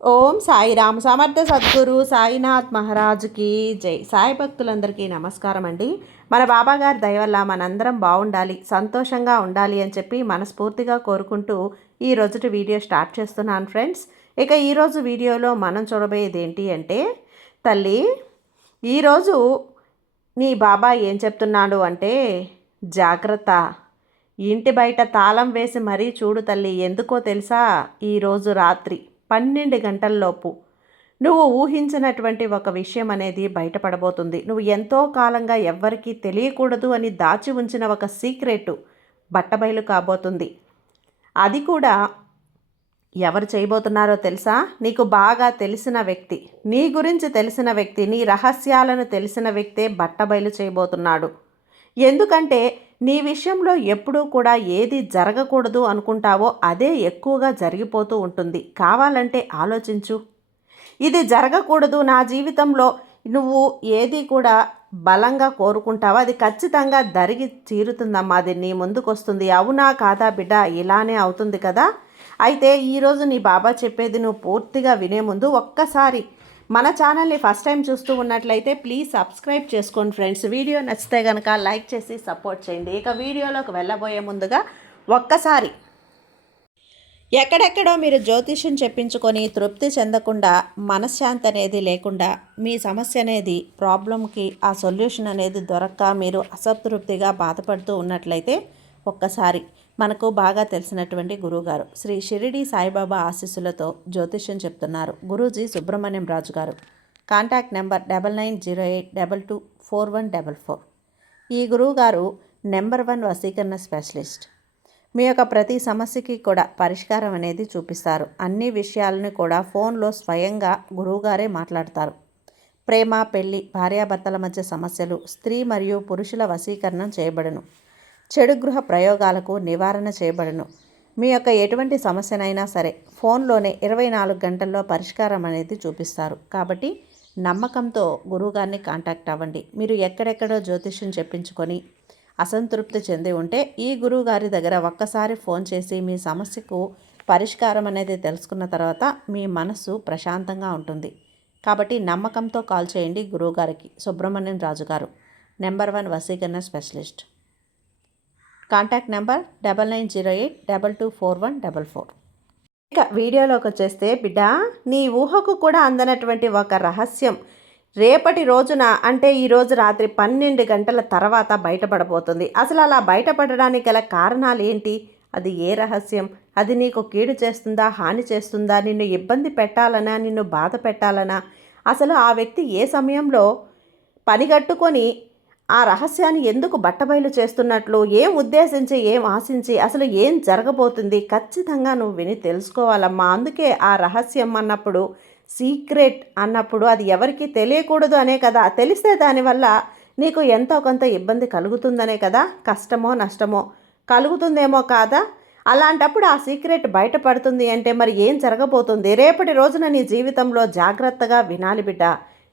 ఓం సాయిరామ్ సమర్థ సద్గురు సాయినాథ్ మహారాజుకి జై. సాయి భక్తులందరికీ నమస్కారం అండి. మన బాబాగారి దయ వల్ల మనందరం బాగుండాలి, సంతోషంగా ఉండాలి అని చెప్పి మనస్ఫూర్తిగా కోరుకుంటూ ఈ రోజుటి వీడియో స్టార్ట్ చేస్తున్నాను ఫ్రెండ్స్. ఇక ఈరోజు వీడియోలో మనం చూడబోయేది ఏంటి అంటే, తల్లి ఈరోజు నీ బాబా ఏం చెప్తున్నాడు అంటే, జాగ్రత్త, ఇంటి బయట తాళం వేసి మరీ చూడు తల్లి. ఎందుకో తెలుసా, ఈరోజు రాత్రి 12 గంటల్లోపు నువ్వు ఊహించినటువంటి ఒక విషయం అనేది బయటపడబోతుంది. నువ్వు ఎంతో కాలంగా ఎవ్వరికీ తెలియకూడదు అని దాచి ఉంచిన ఒక సీక్రెట్ బట్టబయలు కాబోతుంది. అది కూడా ఎవరు చేయబోతున్నారో తెలుసా? నీకు బాగా తెలిసిన వ్యక్తి, నీ గురించి తెలిసిన వ్యక్తి, నీ రహస్యాలను తెలిసిన వ్యక్తే బట్టబయలు చేయబోతున్నాడు. ఎందుకంటే నీ విషయంలో ఎప్పుడూ కూడా ఏది జరగకూడదు అనుకుంటావో అదే ఎక్కువగా జరిగిపోతూ ఉంటుంది. కావాలంటే ఆలోచించు. ఇది జరగకూడదు నా జీవితంలో, నువ్వు ఏది కూడా బలంగా కోరుకుంటావో అది ఖచ్చితంగా జరిగి తీరుతుందమ్మా. అది నీ ముందుకు వస్తుంది. అవునా కాదా బిడ్డ? ఇలానే అవుతుంది కదా. అయితే ఈరోజు నీ బాబా చెప్పేది నువ్వు పూర్తిగా వినే ముందు ఒక్కసారి మన ఛానల్ని ఫస్ట్ టైం చూస్తూ ఉన్నట్లయితే ప్లీజ్ సబ్స్క్రైబ్ చేసుకోండి ఫ్రెండ్స్. వీడియో నచ్చితే కనుక లైక్ చేసి సపోర్ట్ చేయండి. ఇక వీడియోలోకి వెళ్ళబోయే ముందుగా ఒక్కసారి, ఎక్కడెక్కడో మీరు జ్యోతిష్యం చెప్పించుకొని తృప్తి చెందకుండా, మనశ్శాంతి అనేది లేకుండా, మీ సమస్య అనేది ప్రాబ్లంకి ఆ సొల్యూషన్ అనేది దొరక్క మీరు అసంతృప్తిగా బాధపడుతూ ఉన్నట్లయితే ఒక్కసారి మనకు బాగా తెలిసినటువంటి గురువుగారు శ్రీ షిరిడి సాయిబాబా ఆశీస్సులతో జ్యోతిష్యం చెప్తున్నారు గురూజీ సుబ్రహ్మణ్యం రాజు గారు. Contact number 9908224144. ఈ గురువుగారు నెంబర్ 1 వశీకరణ స్పెషలిస్ట్. మీ యొక్క ప్రతి సమస్యకి కూడా పరిష్కారం అనేది చూపిస్తారు. అన్ని విషయాలను కూడా ఫోన్లో స్వయంగా గురువుగారే మాట్లాడతారు. ప్రేమ, పెళ్లి, భార్యాభర్తల మధ్య సమస్యలు, స్త్రీ మరియు పురుషుల వశీకరణం చేయబడును. చెడు గృహ ప్రయోగాలకు నివారణ చేయబడును. మీ యొక్క ఎటువంటి సమస్యనైనా సరే ఫోన్లోనే 24 గంటల్లో పరిష్కారం అనేది చూపిస్తారు. కాబట్టి నమ్మకంతో గురువుగారిని కాంటాక్ట్ అవ్వండి. మీరు ఎక్కడెక్కడో జ్యోతిష్యం చెప్పించుకొని అసంతృప్తి చెంది ఉంటే ఈ గురువుగారి దగ్గర ఒక్కసారి ఫోన్ చేసి మీ సమస్యకు పరిష్కారం అనేది తెలుసుకున్న తర్వాత మీ మనసు ప్రశాంతంగా ఉంటుంది. కాబట్టి నమ్మకంతో కాల్ చేయండి గురువుగారికి. సుబ్రహ్మణ్యం రాజు గారు, నెంబర్ 1 వశీకరణ స్పెషలిస్ట్. Contact number 9908224144. ఇక వీడియోలోకి వచ్చేస్తే, బిడ్డ నీ ఊహకు కూడా అందనటువంటి ఒక రహస్యం రేపటి రోజున, అంటే ఈరోజు రాత్రి 12 గంటల తర్వాత బయటపడబోతుంది. అసలు అలా బయటపడడానికి గల కారణాలు ఏంటి? అది ఏ రహస్యం? అది నీకు కీడు చేస్తుందా, హాని చేస్తుందా, నిన్ను ఇబ్బంది పెట్టాలనా, నిన్ను బాధ పెట్టాలనా? అసలు ఆ వ్యక్తి ఏ సమయంలో పనిగట్టుకొని ఆ రహస్యాన్ని ఎందుకు బట్టబయలు చేస్తున్నట్లు, ఏం ఉద్దేశించి, ఏం ఆశించి, అసలు ఏం జరగబోతుంది ఖచ్చితంగా నువ్వు విని తెలుసుకోవాలమ్మా. అందుకే ఆ రహస్యం అన్నప్పుడు, సీక్రెట్ అన్నప్పుడు అది ఎవరికి తెలియకూడదు అనే కదా. తెలిస్తే దానివల్ల నీకు ఎంతో కొంత ఇబ్బంది కలుగుతుందనే కదా. కష్టమో నష్టమో కలుగుతుందేమో కాదా. అలాంటప్పుడు ఆ సీక్రెట్ బయటపడుతుంది అంటే మరి ఏం జరగబోతుంది? రేపటి రోజున నీ జీవితంలో జాగ్రత్తగా వినాలి బిడ్డ.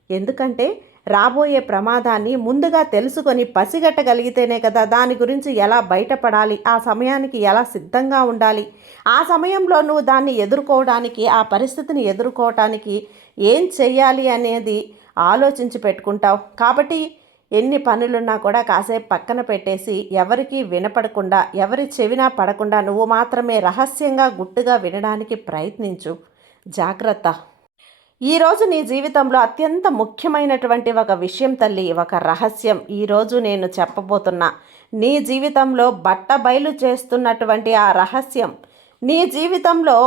ఎందుకంటే రాబోయే ప్రమాదాన్ని ముందుగా తెలుసుకొని పసిగట్టగలిగితేనే కదా దాని గురించి ఎలా బయటపడాలి, ఆ సమయానికి ఎలా సిద్ధంగా ఉండాలి, ఆ సమయంలో నువ్వు దాన్ని ఎదుర్కోవడానికి, ఆ పరిస్థితిని ఎదుర్కోవటానికి ఏం చెయ్యాలి అనేది ఆలోచించి పెట్టుకుంటావు. కాబట్టి ఎన్ని పనులున్నా కూడా కాసేపు పక్కన పెట్టేసి ఎవరికీ వినపడకుండా, ఎవరి చెవినా పడకుండా నువ్వు మాత్రమే రహస్యంగా గుట్టుగా వినడానికి ప్రయత్నించు. జాగ్రత్త. ఈరోజు నీ జీవితంలో అత్యంత ముఖ్యమైనటువంటి ఒక విషయం తల్లి, ఒక రహస్యం ఈరోజు నేను చెప్పబోతున్నా. నీ జీవితంలో బట్టబయలు చేస్తున్నటువంటి ఆ రహస్యం నీ జీవితంలో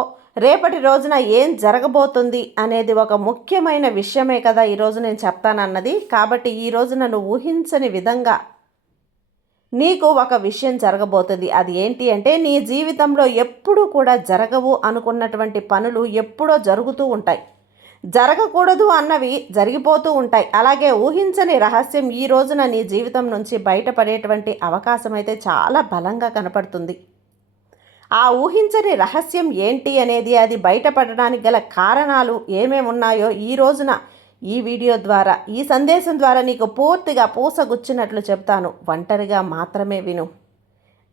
రేపటి రోజున ఏం జరగబోతుంది అనేది ఒక ముఖ్యమైన విషయమే కదా ఈరోజు నేను చెప్తానన్నది. కాబట్టి ఈ రోజున నువ్వు ఊహించని విధంగా నీకు ఒక విషయం జరగబోతుంది. అది ఏంటి అంటే, నీ జీవితంలో ఎప్పుడూ కూడా జరగవు అనుకున్నటువంటి పనులు ఎప్పుడో జరుగుతూ ఉంటాయి. జరగకూడదు అన్నవి జరిగిపోతూ ఉంటాయి. అలాగే ఊహించని రహస్యం ఈ రోజున నీ జీవితం నుంచి బయటపడేటువంటి అవకాశం అయితే చాలా బలంగా కనపడుతుంది. ఆ ఊహించని రహస్యం ఏంటి అనేది, అది బయటపడడానికి గల కారణాలు ఏమేమి ఉన్నాయో ఈ రోజున ఈ వీడియో ద్వారా, ఈ సందేశం ద్వారా నీకు పూర్తిగా పూసగుచ్చినట్లు చెప్తాను. ఒంటరిగా మాత్రమే విను,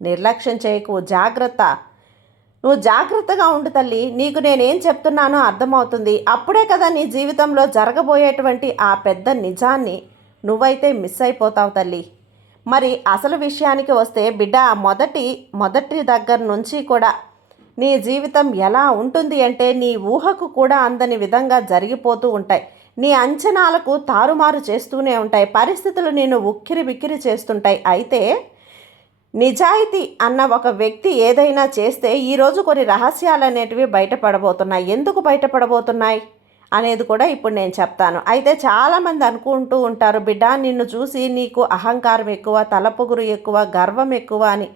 నిర్లక్ష్యం చేయకు, జాగ్రత్త. నువ్వు జాగ్రత్తగా ఉండు తల్లి. నీకు నేనేం చెప్తున్నానో అర్థమవుతుంది. అప్పుడే కదా నీ జీవితంలో జరగబోయేటువంటి ఆ పెద్ద నిజాన్ని నువ్వైతే మిస్ అయిపోతావు తల్లి. మరి అసలు విషయానికి వస్తే బిడ్డ, మొదటి దగ్గర నుంచి కూడా నీ జీవితం ఎలా ఉంటుంది అంటే నీ ఊహకు కూడా అందని విధంగా జరిగిపోతూ ఉంటాయి. నీ అంచనాలకు తారుమారు చేస్తూనే ఉంటాయి. పరిస్థితులు నిన్ను ఉక్కిరి బిక్కిరి చేస్తుంటాయి. అయితే నిజాయితీ అన్న ఒక వ్యక్తి ఏదైనా చేస్తే ఈరోజు కొన్ని రహస్యాలు అనేటివి బయటపడబోతున్నాయి. ఎందుకు బయటపడబోతున్నాయి అనేది కూడా ఇప్పుడు నేను చెప్తాను. అయితే చాలామంది అనుకుంటూ ఉంటారు, బిడ్డ నిన్ను చూసి నీకు అహంకారం ఎక్కువ, తలపొగురు ఎక్కువ, గర్వం ఎక్కువ అని.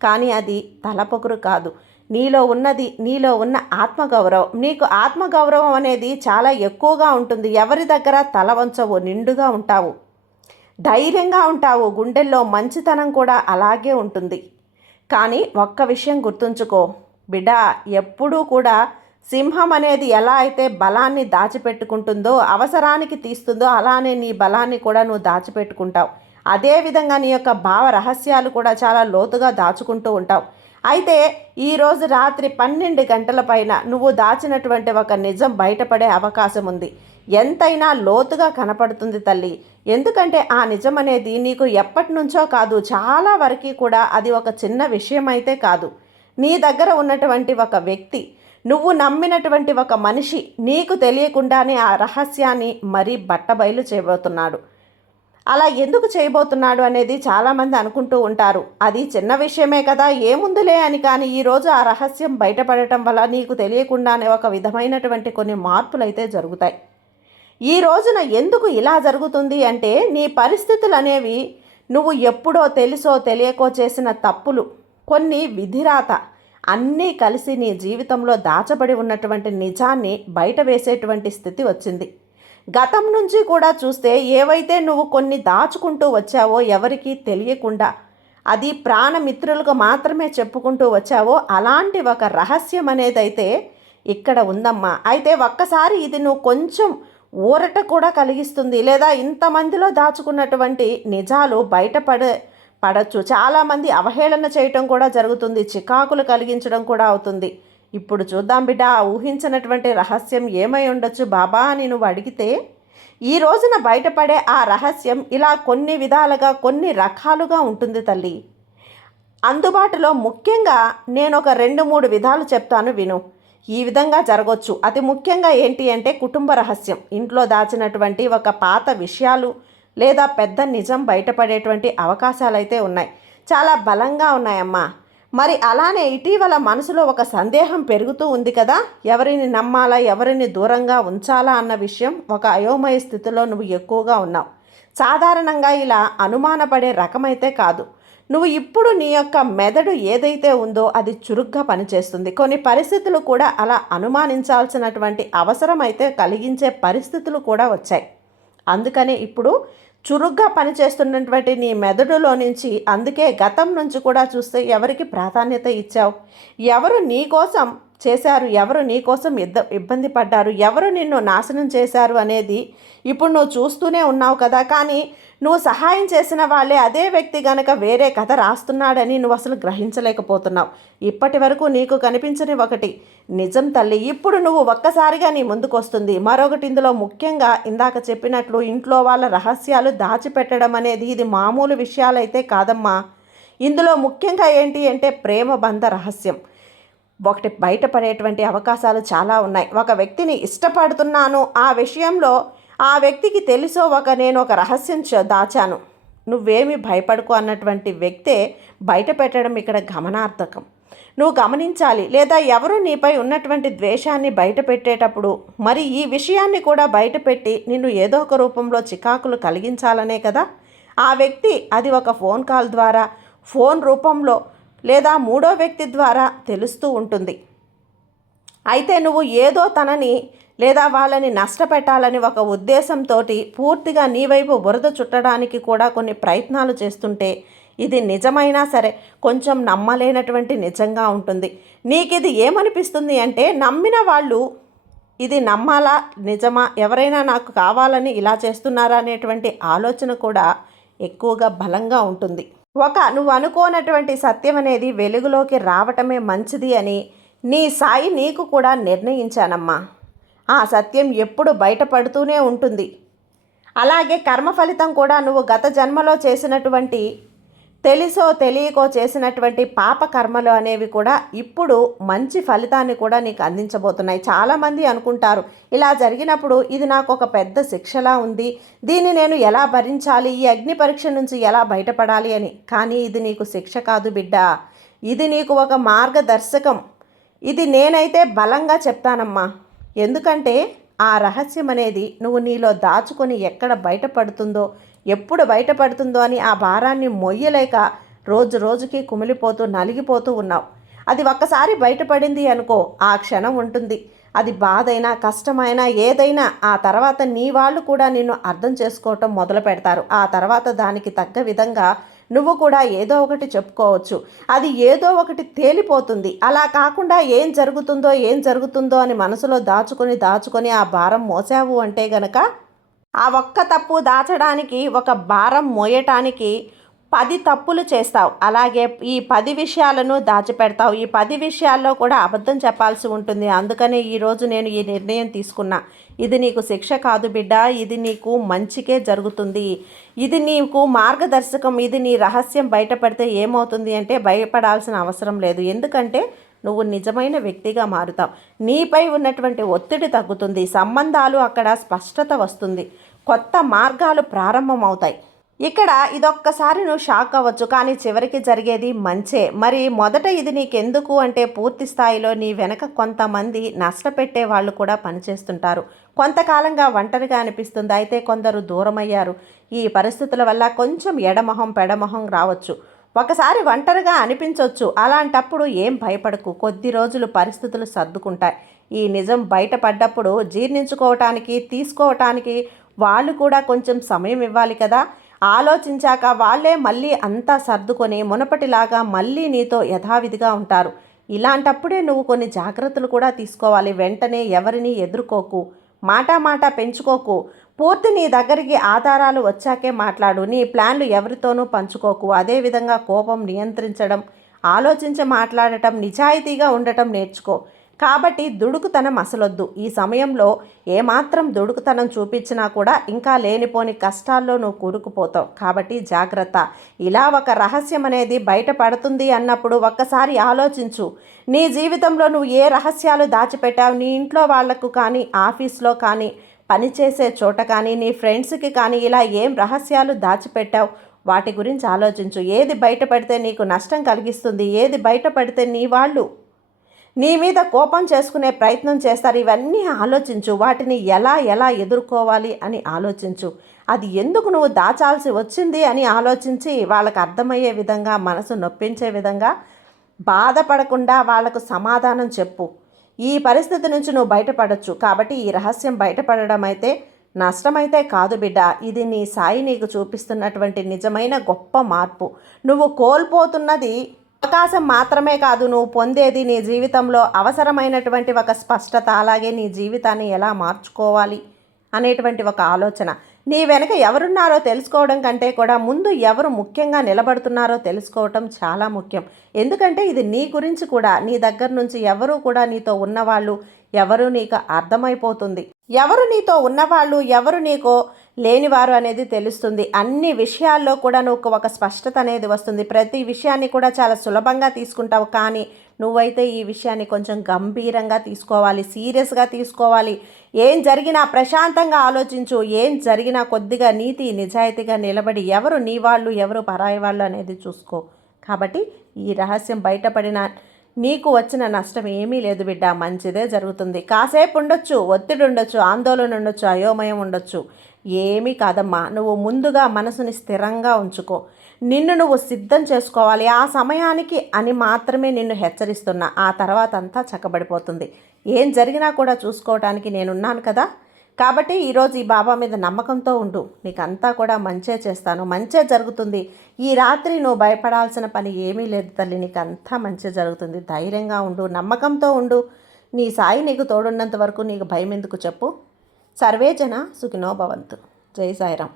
కానీ అది తలపొగురు కాదు, నీలో ఉన్న ఆత్మగౌరవం. నీకు ఆత్మగౌరవం అనేది చాలా ఎక్కువగా ఉంటుంది. ఎవరి దగ్గర తల వంచవు, నిండుగా ఉంటావు, ధైర్యంగా ఉంటావు, గుండెల్లో మంచితనం కూడా అలాగే ఉంటుంది. కానీ ఒక్క విషయం గుర్తుంచుకో బిడ్డ, ఎప్పుడూ కూడా సింహం అనేది ఎలా అయితే బలాన్ని దాచిపెట్టుకుంటుందో, అవసరానికి తీస్తుందో, అలానే నీ బలాన్ని కూడా నువ్వు దాచిపెట్టుకుంటావు. అదేవిధంగా నీ యొక్క భావ రహస్యాలు కూడా చాలా లోతుగా దాచుకుంటూ ఉంటావు. అయితే ఈరోజు రాత్రి 12 గంటల పైన నువ్వు దాచినటువంటి ఒక నిజం బయటపడే అవకాశం ఉంది. ఎంతైనా లోతుగా కనపడుతుంది తల్లి. ఎందుకంటే ఆ నిజం అనేది నీకు ఎప్పటి నుంచో కాదు, చాలా వరకు కూడా అది ఒక చిన్న విషయం అయితే కాదు. నీ దగ్గర ఉన్నటువంటి ఒక వ్యక్తి, నువ్వు నమ్మినటువంటి ఒక మనిషి నీకు తెలియకుండానే ఆ రహస్యాన్ని మరీ బట్టబయలు చేయబోతున్నాడు. అలా ఎందుకు చేయబోతున్నాడు అనేది చాలామంది అనుకుంటూ ఉంటారు. అది చిన్న విషయమే కదా, ఏముందులే అని. కానీ ఈరోజు ఆ రహస్యం బయటపడటం వల్ల నీకు తెలియకుండానే ఒక విధమైనటువంటి కొన్ని మార్పులు అయితే జరుగుతాయి. ఈ రోజున ఎందుకు ఇలా జరుగుతుంది అంటే నీ పరిస్థితులు అనేవి నువ్వు ఎప్పుడో తెలుసో తెలియకో చేసిన తప్పులు, కొన్ని విధిరాత అన్నీ కలిసి నీ జీవితంలో దాచబడి ఉన్నటువంటి నిజాన్ని బయట వేసేటువంటి స్థితి వచ్చింది. గతం నుంచి కూడా చూస్తే ఏవైతే నువ్వు కొన్ని దాచుకుంటూ వచ్చావో ఎవరికీ తెలియకుండా, అది ప్రాణమిత్రులకు మాత్రమే చెప్పుకుంటూ వచ్చావో అలాంటి ఒక రహస్యం అనేదైతే ఇక్కడ ఉందమ్మా. అయితే ఒక్కసారి ఇది నువ్వు కొంచెం ఊరట కూడా కలిగిస్తుంది, లేదా ఇంతమందిలో దాచుకున్నటువంటి నిజాలు పడచ్చు. చాలామంది అవహేళన చేయటం కూడా జరుగుతుంది, చికాకులు కలిగించడం కూడా అవుతుంది. ఇప్పుడు చూద్దాం బిడ్డ, ఊహించినటువంటి రహస్యం ఏమై ఉండొచ్చు బాబా అని నువ్వు అడిగితే, ఈ రోజున బయటపడే ఆ రహస్యం ఇలా కొన్ని విధాలుగా, కొన్ని రకాలుగా ఉంటుంది తల్లి. అందుబాటులో ముఖ్యంగా నేను ఒక 2-3 విధాలు చెప్తాను, విను. ఈ విధంగా జరగవచ్చు. అతి ముఖ్యంగా ఏంటి అంటే కుటుంబ రహస్యం, ఇంట్లో దాచినటువంటి ఒక పాత విషయాలు లేదా పెద్ద నిజం బయటపడేటువంటి అవకాశాలు అయితే ఉన్నాయి. చాలా బలంగా ఉన్నాయమ్మా. మరి అలానే ఇటీవల మనసులో ఒక సందేహం పెరుగుతూ ఉంది కదా, ఎవరిని నమ్మాలా, ఎవరిని దూరంగా ఉంచాలా అన్న విషయం ఒక అయోమయ స్థితిలో నువ్వు ఎక్కువగా ఉన్నావు. సాధారణంగా ఇలా అనుమానపడే రకమైతే కాదు. నువ్వు ఇప్పుడు నీ యొక్క మెదడు ఏదైతే ఉందో అది చురుగ్గా పనిచేస్తుంది. కొన్ని పరిస్థితులు కూడా అలా అనుమానించాల్సినటువంటి అవసరం అయితే కలిగించే పరిస్థితులు కూడా వచ్చాయి. అందుకనే ఇప్పుడు చురుగ్గా పనిచేస్తున్నటువంటి నీ మెదడులో నుంచి, అందుకే గతం నుంచి కూడా చూస్తే ఎవరికి ప్రాధాన్యత ఇచ్చావు, ఎవరు నీ కోసం చేశారు, ఎవరు నీ కోసం ఇబ్బంది పడ్డారు, ఎవరు నిన్ను నాశనం చేశారు అనేది ఇప్పుడు నువ్వు చూస్తూనే ఉన్నావు కదా. కానీ నువ్వు సహాయం చేసిన వాళ్ళే అదే వ్యక్తి గనక వేరే కథ రాస్తున్నాడని నువ్వు అసలు గ్రహించలేకపోతున్నావు. ఇప్పటి వరకు నీకు కనిపించని ఒకటి నిజం తల్లి ఇప్పుడు నువ్వు ఒక్కసారిగా నీ ముందుకు వస్తుంది. మరొకటి, ఇందులో ముఖ్యంగా ఇందాక చెప్పినట్లు ఇంట్లో వాళ్ళ రహస్యాలు దాచిపెట్టడం అనేది ఇది మామూలు విషయాలైతే కాదమ్మా. ఇందులో ముఖ్యంగా ఏంటి అంటే ప్రేమ బంధ రహస్యం ఒకటి బయటపడేటువంటి అవకాశాలు చాలా ఉన్నాయి. ఒక వ్యక్తిని ఇష్టపడుతున్నాను, ఆ విషయంలో ఆ వ్యక్తికి తెలుసో నేను ఒక రహస్యం దాచాను, నువ్వేమీ భయపడుకో అన్నటువంటి వ్యక్తే బయట పెట్టడం ఇక్కడ గమనార్థకం. నువ్వు గమనించాలి. లేదా ఎవరు నీపై ఉన్నటువంటి ద్వేషాన్ని బయట పెట్టేటప్పుడు మరి ఈ విషయాన్ని కూడా బయటపెట్టి నిన్ను ఏదో ఒక రూపంలో చికాకులు కలిగించాలనే కదా ఆ వ్యక్తి. అది ఒక ఫోన్ కాల్ ద్వారా, ఫోన్ రూపంలో, లేదా మూడో వ్యక్తి ద్వారా తెలుస్తూ ఉంటుంది. అయితే నువ్వు ఏదో తనని లేదా వాళ్ళని నష్టపెట్టాలని ఒక ఉద్దేశంతో పూర్తిగా నీ వైపు బురద చుట్టడానికి కూడా కొన్ని ప్రయత్నాలు చేస్తుంటే ఇది నిజమైనా సరే కొంచెం నమ్మలేనటువంటి నిజంగా ఉంటుంది. నీకు ఇది ఏమనిపిస్తుంది అంటే నమ్మిన వాళ్ళు ఇది నమ్మాలా, నిజమా, ఎవరైనా నాకు కావాలని ఇలా చేస్తున్నారా అనేటువంటి ఆలోచన కూడా ఎక్కువగా బలంగా ఉంటుంది. నువ్వు అనుకోనటువంటి సత్యం అనేది వెలుగులోకి రావటమే మంచిది అని నీ సాయి నీకు కూడా నిర్ణయించానమ్మా. ఆ సత్యం ఎప్పుడు బయటపడుతూనే ఉంటుంది. అలాగే కర్మ ఫలితం కూడా నువ్వు గత జన్మలో చేసినటువంటి తెలిసో తెలియకో చేసినటువంటి పాప కర్మలు అనేవి కూడా ఇప్పుడు మంచి ఫలితాన్ని కూడా నీకు అందించబోతున్నాయి. చాలామంది అనుకుంటారు ఇలా జరిగినప్పుడు ఇది నాకు ఒక పెద్ద శిక్షలా ఉంది, దీన్ని నేను ఎలా భరించాలి, ఈ అగ్ని పరీక్ష నుంచి ఎలా బయటపడాలి అని. కానీ ఇది నీకు శిక్ష కాదు బిడ్డ, ఇది నీకు ఒక మార్గదర్శకం. ఇది నేనైతే బలంగా చెప్తానమ్మా. ఎందుకంటే ఆ రహస్యం అనేది నువ్వు నీలో దాచుకొని ఎక్కడ బయటపడుతుందో, ఎప్పుడు బయటపడుతుందో అని ఆ భారాన్ని మొయ్యలేక రోజు రోజుకి కుమిలిపోతూ నలిగిపోతూ ఉన్నావు. అది ఒక్కసారి బయటపడింది అనుకో, ఆ క్షణం ఉంటుంది. అది బాధైనా కష్టమైనా ఏదైనా ఆ తర్వాత నీ వాళ్ళు కూడా నిన్ను అర్థం చేసుకోవటం మొదలు పెడతారు. ఆ తర్వాత దానికి తగ్గ విధంగా నువ్వు కూడా ఏదో ఒకటి చెప్పుకోవచ్చు. అది ఏదో ఒకటి తేలిపోతుంది. అలా కాకుండా ఏం జరుగుతుందో అని మనసులో దాచుకొని ఆ భారం మోసావు అంటే గనక ఆ ఒక్క తప్పు దాచడానికి, ఒక భారం మోయటానికి 10 తప్పులు చేస్తావు. అలాగే ఈ 10 విషయాలను దాచిపెడతావు. ఈ 10 విషయాల్లో కూడా అబద్ధం చెప్పాల్సి ఉంటుంది. అందుకనే ఈరోజు నేను ఈ నిర్ణయం తీసుకున్నా. ఇది నీకు శిక్ష కాదు బిడ్డ, ఇది నీకు మంచికే జరుగుతుంది. ఇది నీకు మార్గదర్శకం. ఇది నీ రహస్యం బయటపడితే ఏమవుతుంది అంటే భయపడాల్సిన అవసరం లేదు. ఎందుకంటే నువ్వు నిజమైన వ్యక్తిగా మారుతావు. నీపై ఉన్నటువంటి ఒత్తిడి తగ్గుతుంది. సంబంధాలు అక్కడ స్పష్టత వస్తుంది. కొత్త మార్గాలు ప్రారంభమవుతాయి. ఇక్కడ ఇదొక్కసారి నువ్వు షాక్ అవ్వచ్చు, కానీ చివరికి జరిగేది మంచే. మరి మొదట ఇది నీకెందుకు అంటే పూర్తి స్థాయిలో నీ వెనక కొంతమంది నష్టపెట్టే వాళ్ళు కూడా పనిచేస్తుంటారు. కొంతకాలంగా ఒంటరిగా అనిపిస్తుంది, అయితే కొందరు దూరమయ్యారు. ఈ పరిస్థితుల వల్ల కొంచెం ఎడమొహం పెడమొహం రావచ్చు. ఒకసారి ఒంటరిగా అనిపించవచ్చు. అలాంటప్పుడు ఏం భయపడకు, కొద్ది రోజులు పరిస్థితులు సర్దుకుంటాయి. ఈ నిజం బయటపడ్డప్పుడు జీర్ణించుకోవటానికి తీసుకోవటానికి వాళ్ళు కూడా కొంచెం సమయం ఇవ్వాలి కదా. ఆలోచించాక వాళ్ళే మళ్ళీ అంతా సర్దుకొని మునపటిలాగా మళ్ళీ నీతో యథావిధిగా ఉంటారు. ఇలాంటప్పుడే నువ్వు కొన్ని జాగ్రత్తలు కూడా తీసుకోవాలి. వెంటనే ఎవరిని ఎదుర్కోకు, మాట పెంచుకోకు. పూర్తి నీ దగ్గరికి ఆధారాలు వచ్చాకే మాట్లాడు. నీ ప్లాన్లు ఎవరితోనూ పంచుకోకు. అదేవిధంగా కోపం నియంత్రించడం, ఆలోచించి మాట్లాడటం, నిజాయితీగా ఉండటం నేర్చుకో. కాబట్టి దుడుకుతనం అసలొద్దు. ఈ సమయంలో ఏమాత్రం దుడుకుతనం చూపించినా కూడా ఇంకా లేనిపోని కష్టాల్లో నువ్వు కూరుకుపోతావు. కాబట్టి జాగ్రత్త. ఇలా ఒక రహస్యం అనేది బయటపడుతుంది అన్నప్పుడు ఒక్కసారి ఆలోచించు. నీ జీవితంలో నువ్వు ఏ రహస్యాలు దాచిపెట్టావు? నీ ఇంట్లో వాళ్లకు కానీ, ఆఫీస్లో కానీ, పనిచేసే చోట కానీ, నీ ఫ్రెండ్స్కి కానీ ఇలా ఏం రహస్యాలు దాచిపెట్టావు? వాటి గురించి ఆలోచించు. ఏది బయటపడితే నీకు నష్టం కలిగిస్తుంది, ఏది బయటపడితే నీ వాళ్ళు నీ మీద కోపం చేసుకునే ప్రయత్నం చేస్తారు. ఇవన్నీ ఆలోచించు. వాటిని ఎలా ఎదుర్కోవాలి అని ఆలోచించు. అది ఎందుకు నువ్వు దాచాల్సి వచ్చింది అని ఆలోచించి వాళ్ళకు అర్థమయ్యే విధంగా, మనసు నొప్పించే విధంగా, బాధపడకుండా వాళ్లకు సమాధానం చెప్పు. ఈ పరిస్థితి నుంచి నువ్వు బయటపడవచ్చు. కాబట్టి ఈ రహస్యం బయటపడడం అయితే నష్టమైతే కాదు బిడ్డ. ఇది నీ సాయి నీకు చూపిస్తున్నటువంటి నిజమైన గొప్ప మార్పు. నువ్వు కోల్పోతున్నది అవకాశం మాత్రమే కాదు, నువ్వు పొందేది నీ జీవితంలో అవసరమైనటువంటి ఒక స్పష్టత, అలాగే నీ జీవితాన్ని ఎలా మార్చుకోవాలి అనేటువంటి ఒక ఆలోచన. నీ వెనక ఎవరున్నారో తెలుసుకోవడం కంటే కూడా ముందు ఎవరు ముఖ్యంగా నిలబడుతున్నారో తెలుసుకోవటం చాలా ముఖ్యం. ఎందుకంటే ఇది నీ గురించి కూడా. నీ దగ్గర నుంచి ఎవరు కూడా నీతో ఉన్నవాళ్ళు ఎవరు నీకు అర్థమైపోతుంది. ఎవరు నీతో ఉన్నవాళ్ళు ఎవరు నీకో లేనివారు అనేది తెలుస్తుంది. అన్ని విషయాల్లో కూడా నువ్వు ఒక స్పష్టత అనేది వస్తుంది. ప్రతి విషయాన్ని కూడా చాలా సులభంగా తీసుకుంటావు. కానీ నువ్వైతే ఈ విషయాన్ని కొంచెం గంభీరంగా తీసుకోవాలి, సీరియస్గా తీసుకోవాలి. ఏం జరిగినా ప్రశాంతంగా ఆలోచించు. ఏం జరిగినా కొద్దిగా నీతి నిజాయితీగా నిలబడి ఎవరు నీ వాళ్ళు ఎవరు పరాయి వాళ్ళు అనేది చూసుకో. కాబట్టి ఈ రహస్యం బయటపడిన నీకు వచ్చిన నష్టం ఏమీ లేదు బిడ్డ, మంచిదే జరుగుతుంది. కాసేపు ఉండొచ్చు, ఒత్తిడి ఉండొచ్చు, ఆందోళన ఉండొచ్చు, అయోమయం ఉండొచ్చు, ఏమీ కాదమ్మా. నువ్వు ముందుగా మనసుని స్థిరంగా ఉంచుకో. నిన్ను నువ్వు సిద్ధం చేసుకోవాలి. ఆ సమయానికి అని మాత్రమే నిన్ను హెచ్చరిస్తున్నా. ఆ తర్వాత అంతా చక్కబడిపోతుంది. ఏం జరిగినా కూడా చూసుకోవటానికి నేనున్నాను కదా. కాబట్టి ఈరోజు ఈ బాబా మీద నమ్మకంతో ఉండు. నీకంతా కూడా మంచే చేస్తాను, మంచే జరుగుతుంది. ఈ రాత్రి నువ్వు భయపడాల్సిన పని ఏమీ లేదు తల్లి, నీకంతా మంచి జరుగుతుంది. ధైర్యంగా ఉండు, నమ్మకంతో ఉండు. నీ సాయి నీకు తోడున్నంత వరకు నీకు భయం ఎందుకు చెప్పు. సర్వే జన సుఖినో భవంతు. జై సాయిరాం.